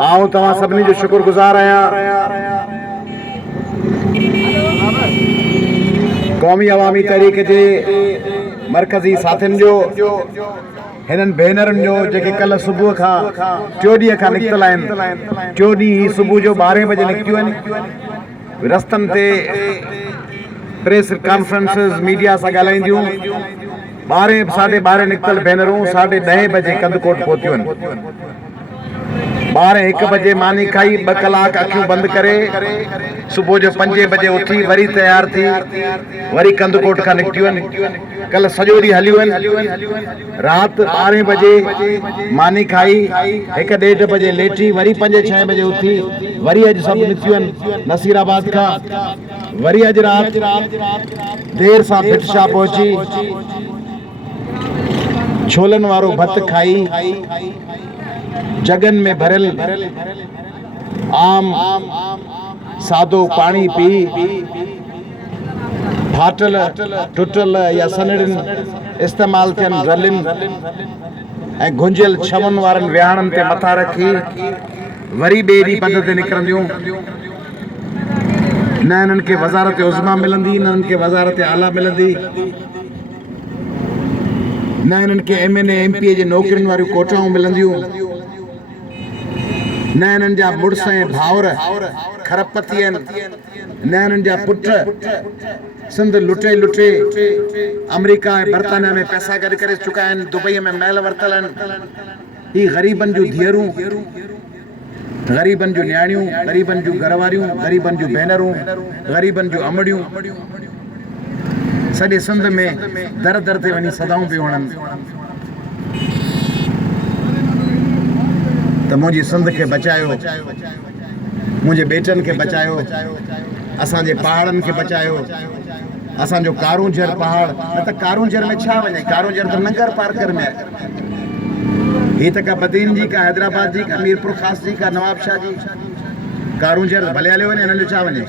आओ तव्हां सभिनी जो शुक्रगुज़ार आहियां। क़ौमी अवामी तहरीक जे मरकज़ी साथियुनि जो, हिननि भेनरुनि जो जेके कल्ह सुबुह खां टियों ॾींहं खां निकितल आहिनि। टियों ॾींहुं ही सुबुह जो 12 बजे निकितियूं आहिनि। रस्तनि ते प्रेस कॉन्फ्रेंसिस मीडिया सां ॻाल्हाईंदियूं। 12 साढे 12 निकितल भेनरूं 10:30 बजे कंदकोट पहुतियूं आहिनि। 12-1 बजे मानी खाई 2 कलाक अखियूं बंदि करे सुबुह जो 5 बजे उथी वरी तैयार थी वरी कंदकोट खां निकितियूं आहिनि। कल्ह सॼो ॾींहुं हलियूं आहिनि। राति 12 बजे मानी खाई 1-1:30 बजे लेटी वरी 5-6 बजे उथी वरी अॼु सभु निकितियूं आहिनि नसीराबाद खां। वरी अॼु राति देर सां भिटशा पहुची छोलनि वारो भत खाई जगन में भरियल आम सादो पानी पी फाटल टुटल या सनड़िन इस्तेमाल थियन रलिन ऐं घुंजियल छमन वारनि विहाणनि ते मथा रखी वरी ॿिए ॾींहुं पंध ते निकिरंदियूं। न हिननि खे वज़ारत उज़मा मिलंदी, न हिननि खे वज़ारत आला मिलंदी, न हिननि खे MNA MP जे नौकरियुनि वारियूं कोठाऊं मिलंदियूं, न हिननि जा मुड़ुस ऐं भाउर खरपती आहिनि, न हिननि जा पुट सिंध लुटे लुटे अमेरिका ऐं बर्तानिया में पैसा गॾु करे चुका आहिनि, दुबई में महल वरितल आहिनि। ही ग़रीबनि जूं धीअरूं, ग़रीबनि जूं न्याणियूं, ग़रीबनि जूं घरवारियूं, ग़रीबनि जूं भेनरूं, ग़रीबनि जूं अमड़ियूं सॼे सिंध में दर दर ते वञी सदाऊं पियूं हणनि त मुंहिंजी सिंध खे बचायो, मुंहिंजे बेटनि खे बचायो, असांजे पहाड़नि खे बचायो। असांजो कारूंझर पहाड़, न त कारूंझर में छा वञे, कारूंझर त नंगर पार्कर में आहे। ही त का बदीन जी, का हैदराबाद जी, का मीरपुर ख़ास जी, का नवाबशाह जी। कारूंझर भले हलियो वञे, हिननि जो छा वञे।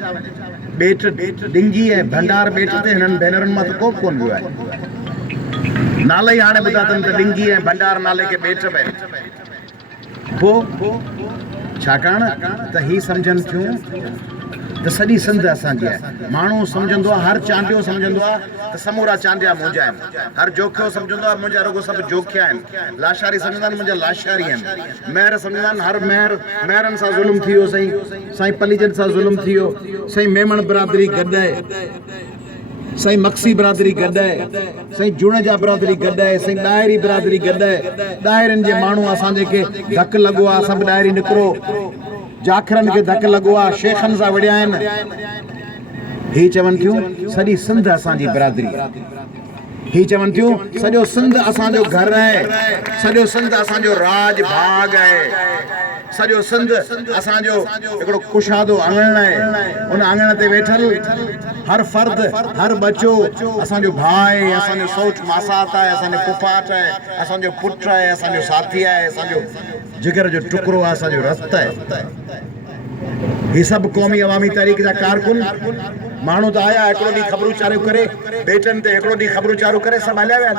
बेट डिंगी ऐं भंडार बेट ते हिननि भेनरुनि मां त को बि कोन वियो आहे। नाला ई हाणे ॿुधा अथनि त डिंगी ऐं भंडार नाले खे बेट पए। पोइ छाकाणि त ही सम्झनि थियूं त सॼी सिंध असांजी आहे। माण्हू सम्झंदो आहे, हर चांडियो सम्झंदो आहे त समूरा चांडिया मुंहिंजा आहिनि। हर जोखियो सम्झंदो आहे मुंहिंजा रुॻो सभु जोखिया आहिनि। लाशारी सम्झंदा आहिनि मुंहिंजा लाशारी आहिनि। महर सम्झंदा आहिनि हर महरनि सां ज़ुल्म थी वियो। साईं पलीजन सां ज़ुल्म थी वियो। साईं मेमण बिरादरी गॾु आहे, साईं मक्सी बिरादरी गॾु आहे, साईं जुणजा बिरादरी गॾु आहे, साईं ॾाहिरी बिरादरी गॾु आहे। ॾाहिरनि जे माण्हू असांजे के धकु लॻो आहे, सभु ॾाहिरी निकिरो। जाखरनि खे धकु लॻो आहे, शेखनि सां विड़िया आहिनि। ही चवनि थियूं सॼी सिंध असांजी बिरादरी। ही चवनि थियूं सॼो सिंध असांजो घर आहे, सॼो सिंध असांजो राज भाग आहे, सॼो सिंध असांजो हिकिड़ो कुशादो आंगण आहे। उन आंगण ते वेठल हर फर्द, हर बच्चो असांजो भाउ आहे, असांजो सोच मासात आहे, असांजो कुफाट आहे, असांजो पुटु आहे, असांजो साथी आहे, असांजो जिगर जो टुकड़ो आहे, असांजो रस्त आहे। ही सभु क़ौमी अवामी तहरीक जा कारकुन माण्हू त आया, हिकिड़ो ॾींहुं ख़बरूं चारियूं करे, बेटनि ते हिकिड़ो ॾींहुं ख़बरूं चारियूं करे सभु हलिया विया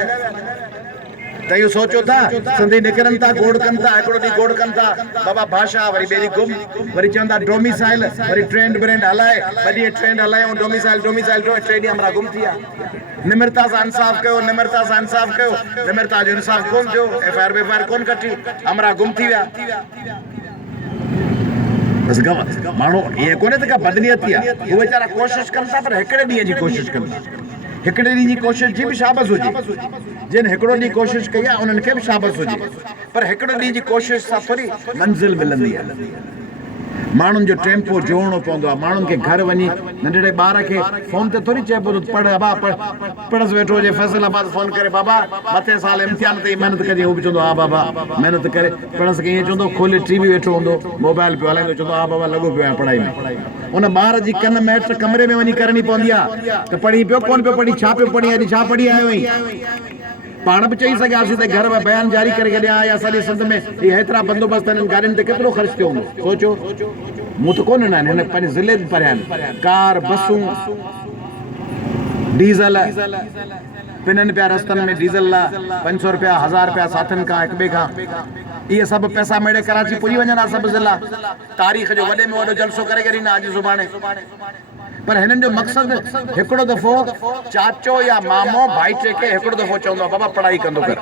त इहो सोचियो था सिंधी निकिरनि था, गोड़ कनि था, हिकिड़ो ॾींहुं गोड़ कनि था, बाबा भाषा वरी ॿिए ॾींहुं गुम, वरी चवंदा डोमिसाइल, वरी ट्रेंड ब्रेंड हलाए, ॿ ॾींहं ट्रेंड हलायूं, डोमिसाइल 3 ॾींहं हमरा गुम थी विया। निमिरता सां इंसाफ़ कयो, निमिरता सां इंसाफ़ कयो, निमिरता जो इंसाफ़ कोन थियो, FIR कोन कटी, हमरा गुम थी विया। माण्हू ईअं कोन्हे त का बदनीयत थी आहे, उहे वीचारा कोशिशि कनि था, पर हिकिड़े ॾींहं जी कोशिशि कनि था। हिकिड़े ॾींहं जी कोशिशि जी बि शाबस हुजे। जिन हिकिड़ो ॾींहुं कोशिशि कई आहे उन्हनि खे बि शाबस हुजे, पर हिकिड़े ॾींहं जी कोशिशि सां थोरी मंज़िल मिलंदी आहे। माण्हुनि जो टेम्पो जोड़णो पवंदो आहे। माण्हुनि खे घर वञी नंढड़े ॿार खे फ़ोन ते थोरी चइबो त पढ़ अबा पढ़स वेठो हुजे, फैसलाबाद फ़ोन करे बाबा मथे साल इम्तिहान ते महिनत कजे, हू बि चवंदो हा बाबा महिनत करे। पढ़स खे ईअं चवंदो खोले TV वेठो हूंदो, मोबाइल पियो हलाईंदो, चवंदो हा बाबा लॻो पियो आहे पढ़ाई में। उन ॿार जी कन मैट कमरे में वञी करणी पवंदी आहे त पढ़ी पियो कोन पियो पढ़ी, छा पियो पढ़ी, अॼु छा पढ़ी आयो आहीं। पाण बि चई सघियासीं त घर में बयान जारी करे छॾिया या असांजे सिंध में हेतिरा बंदोबस्त हिननि गाॾियुनि ते केतिरो ख़र्च थियो हूंदो। सोचो, मूं त कोन ॾिना आहिनि, हिन पंहिंजे ज़िले में परिया आहिनि। कार, बसूं, डीज़ल पिननि पिया रस्तनि में, डीज़ल लाइ 500 रुपया, 1000 रुपया साथियुनि खां हिक ॿिए खां ये सब पैसा मेरे कराची पुजी वञनि सब ज़िला तारीख़ जो वॾे में वॾो जलसो करे करे ना अॼु सुभाणे पर हिननि जो मक़सद हिकिड़ो दफ़ो चाचो या मामो भाईटे खे हिकिड़ो दफ़ो चवंदो आहे बाबा पढ़ाई कंदो कर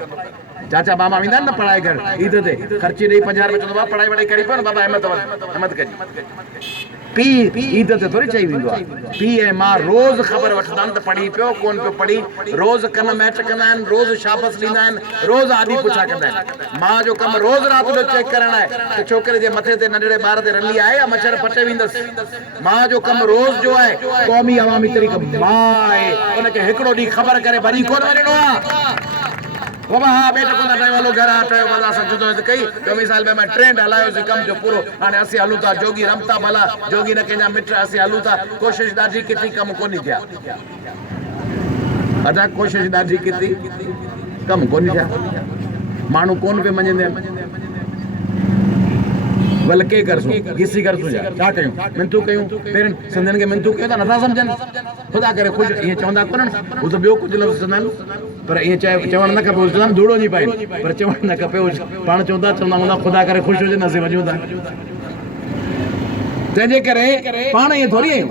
चाचा मामा वेंदा आहिनि न पढ़ाई कर ईद ते ख़र्ची ॾेई 50 रुपया चवंदो बाबा पढ़ाई वढ़ाई करी पियो न बाबा हिमत करी पी ईद ते थोड़ी चई वेंदो आहे पी ऐं मां रोज़ ख़बर वठंदा आहिनि त पढ़ी पियो कोन पियो पढ़ी रोज़ कन मैच कंदा आहिनि रोज़ शाबस ॾींदा आहिनि रोज़ आदि पुछा कंदा आहिनि मां जो कमु रोज़ राति जो चेक करणु आहे त छोकिरे जे मथे ते नंढड़े ॿार ते रली आहे या मच्छर पटे वेंदसि मां जो कमु रोज़ जो आहे क़ौमी अवामी तरीक़ो मां आहे उनखे हिकिड़ो ॾींहुं ख़बर करे भरी कोन वञिणो आहे बाबा हाँ बेटा को ड्राइवर वालो घर आयो मजा जुदो कई 2 साल में मैं ट्रेंड हलायोसीं कम जो पूरो हाणे असीं हलूं था जोगी रमता भला जोगी न कंहिंजा मिट असीं हलूं था कोशिशि ॾाढी कई कम कोन्ह थिया अदा कोशिशि ॾाढी कई कम कोन्ह थिया माण्हू कोन पे मञंदा आहिनि भल के करसूं घिसी करसूं छा कयूं मिनतू कयूं पहिरियों सिंधियुनि खे मिनतू कयो था नथा सम्झनि ख़ुदा करे ख़ुशि ईअं चवंदा कोन्हनि हू त ॿियो कुझु लफ़्ज़ चवंदा आहिनि पर ईअं चवणु न खपे चवंदा धूड़ो जी पाइनि पर चवणु न खपे पाण चवंदा हूंदा ख़ुदा करे ख़ुशि हुजे असीं वञूं था तंहिंजे करे पाण ईअं थोरी आहियूं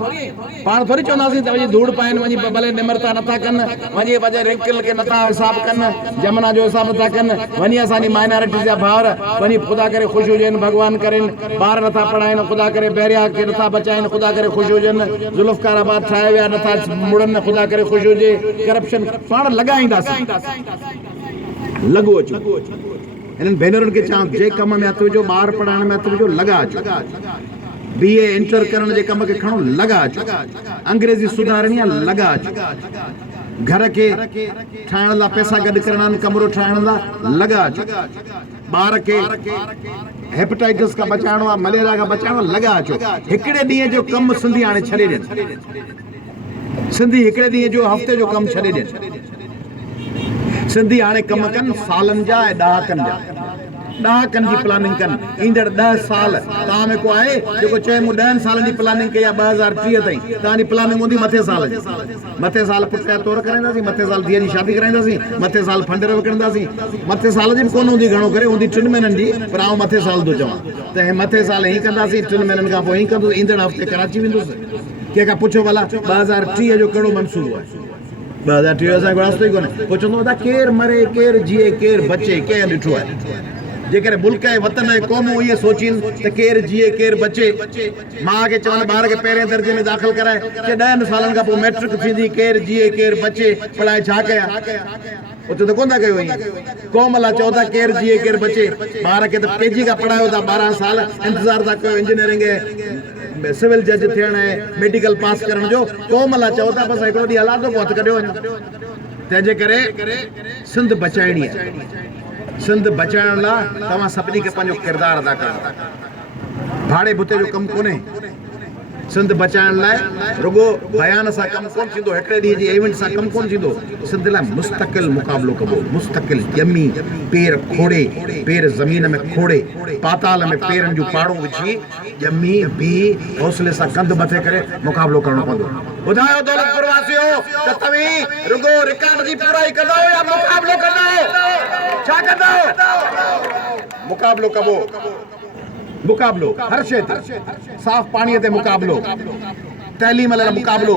पाण थोरी चवंदासीं त वञी धूड़ पाइनि वञी भले निमरता नथा कनि वञी पंहिंजे रिंकल खे नथा हिसाब कनि जमुना जो हिसाब नथा कनि वञी असांजी माइनॉरिटी जा भाउर वञी ख़ुदा करे ख़ुशि हुजनि भॻवान करनि ॿार नथा पढ़ाइनि ख़ुदा करे बहिरिया खे नथा बचाइनि ख़ुदा करे ख़ुशि हुजनि ज़ुल्फ़कार आबाद ठाहे विया नथा मुड़नि ख़ुदा करे ख़ुशि हुजे करप्शन पाण लॻाईंदासीं लॻो अचो हिननि भेनरुनि खे चवां जे कम में हथ विझो ॿार पढ़ाइण में हथ विझो लॻा अचो BA इंटर करण जे कम खे खणो लॻा अचो अंग्रेज़ी सुधारणी आहे लॻा अचो घर खे ठाहिण लाइ पैसा गॾु करणा आहिनि कमरो ठाहिण लाइ लॻा अचो ॿार खे हेपेटाइटिस खां बचाइणो आहे मलेरिया खां बचाइणो आहे लॻा अचो हिकिड़े ॾींहं जो कमु सिंधी हाणे छॾे ॾियनि सिंधी हिकिड़े ॾींहं जो हफ़्ते जो कमु छॾे ॾियनि सिंधी हाणे कम कनि सालनि जा ऐं ॾहाकनि जा ॾहाकनि जी प्लानिंग कनि ईंदड़ 10 साल तव्हां में को आहे जेको चए मूं 10 सालनि जी प्लानिंग कई आहे 2030 ताईं तव्हांजी प्लानिंग हूंदी मथे साल जी मथे साल पुट जा तौर कराईंदासीं मथे साल धीअ जी शादी कराईंदासीं मथे साल फंडर विकिणंदासीं मथे साल जी बि कोन हूंदी घणो करे हूंदी 3 महीननि जी पर आउं मथे साल थो चवां त मथे साल हीअं कंदासीं 3 महीननि खां पोइ हीअं कंदुसि ईंदड़ हफ़्ते कराची वेंदुसि कंहिंखां पुछो भला 2030 जो कहिड़ो मनसूबो आहे 2030 असांजो रास्तो ई कोन्हे पोइ चवंदो आहे केरु मरे केरु जीए केरु बचे कंहिं ॾिठो आहे जेकर मुल्क ऐं वतन ऐं क़ौमूं इहे सोचीनि त केरु जीए केरु बचे माउ खे चवनि ॿार खे पहिरें दर्जे में दाख़िल कराए के 10 सालनि खां पोइ मैट्रिक थींदी केरु जीए केरु बचे पढ़ाए छा कया उते त कोन था कयो ईअं क़ौम लाइ चओ था केरु जीए केरु बचे ॿार खे त KG खां पढ़ायो था 12 साल इंतज़ारु था कयो इंजीनियरिंग ऐं सिविल जज थियण ऐं मेडिकल पास करण जो क़ौम लाइ चओ था बसि हिकिड़ो ॾींहुं हलादो पोइ हथु कढियो वञो तंहिंजे करे सिंध बचाइणी आहे सिंध बचाइण लाइ तव्हां सभिनी खे पंहिंजो किरदारु अदा करणो भाड़े भुते जो कमु कोन्हे सिंध बचाइण लाइ रुगो बयान सां कमु कोन थींदो हिकिड़े ॾींहं जी इवेंट सां कमु कोन थींदो सिंध लाइ मुस्तक़िल मुक़ाबिलो कबो मुस्तक़िल ॼमी पेर खोड़े पेर ज़मीन में खोड़े पाताल में पेरनि जूं पाड़ूं विझी ॼमी बीह हौसले सां कंधु मथे करे मुक़ाबिलो करणो पवंदो ॿुधायो दौलतपुर वासियो त तव्हीं रुगो रिकॉर्ड जी पूराई कंदो या मुक़ाबिलो कंदो छा कंदो मुक़ाबिलो कबो मुक़ाबिलो हर शइ ते साफ़ पाणीअ ते मुक़ाबिलो तइलीम लाइ मुक़ाबिलो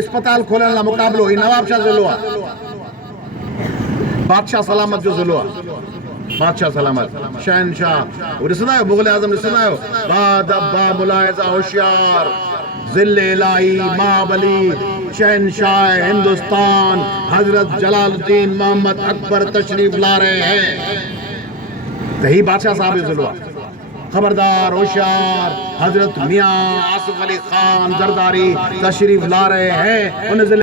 अस्पताल खोलण लाइ मुक़ाबिलो ही नवाब शाह ज़िलो आहे बादशाह सलामत जो ज़िलो आहे बादशाह सलामत शहनशाह ॾिसंदा आहियो मुग़ल आज़म ॾिसंदा आहियो बा मुलाहिज़ा होशियार ज़िले इलाही महाबली शहनशाह हिंदुस्तान हजरत जलालुद्दीन मोहम्मद अकबर तशरीफ ला रहे हैं त ही बादशाह साहब जो ज़िलो आहे खबरदार होशियार हजरत मियां आसिफ अली खान जरदारी तशरीफ ला रहे हैं उन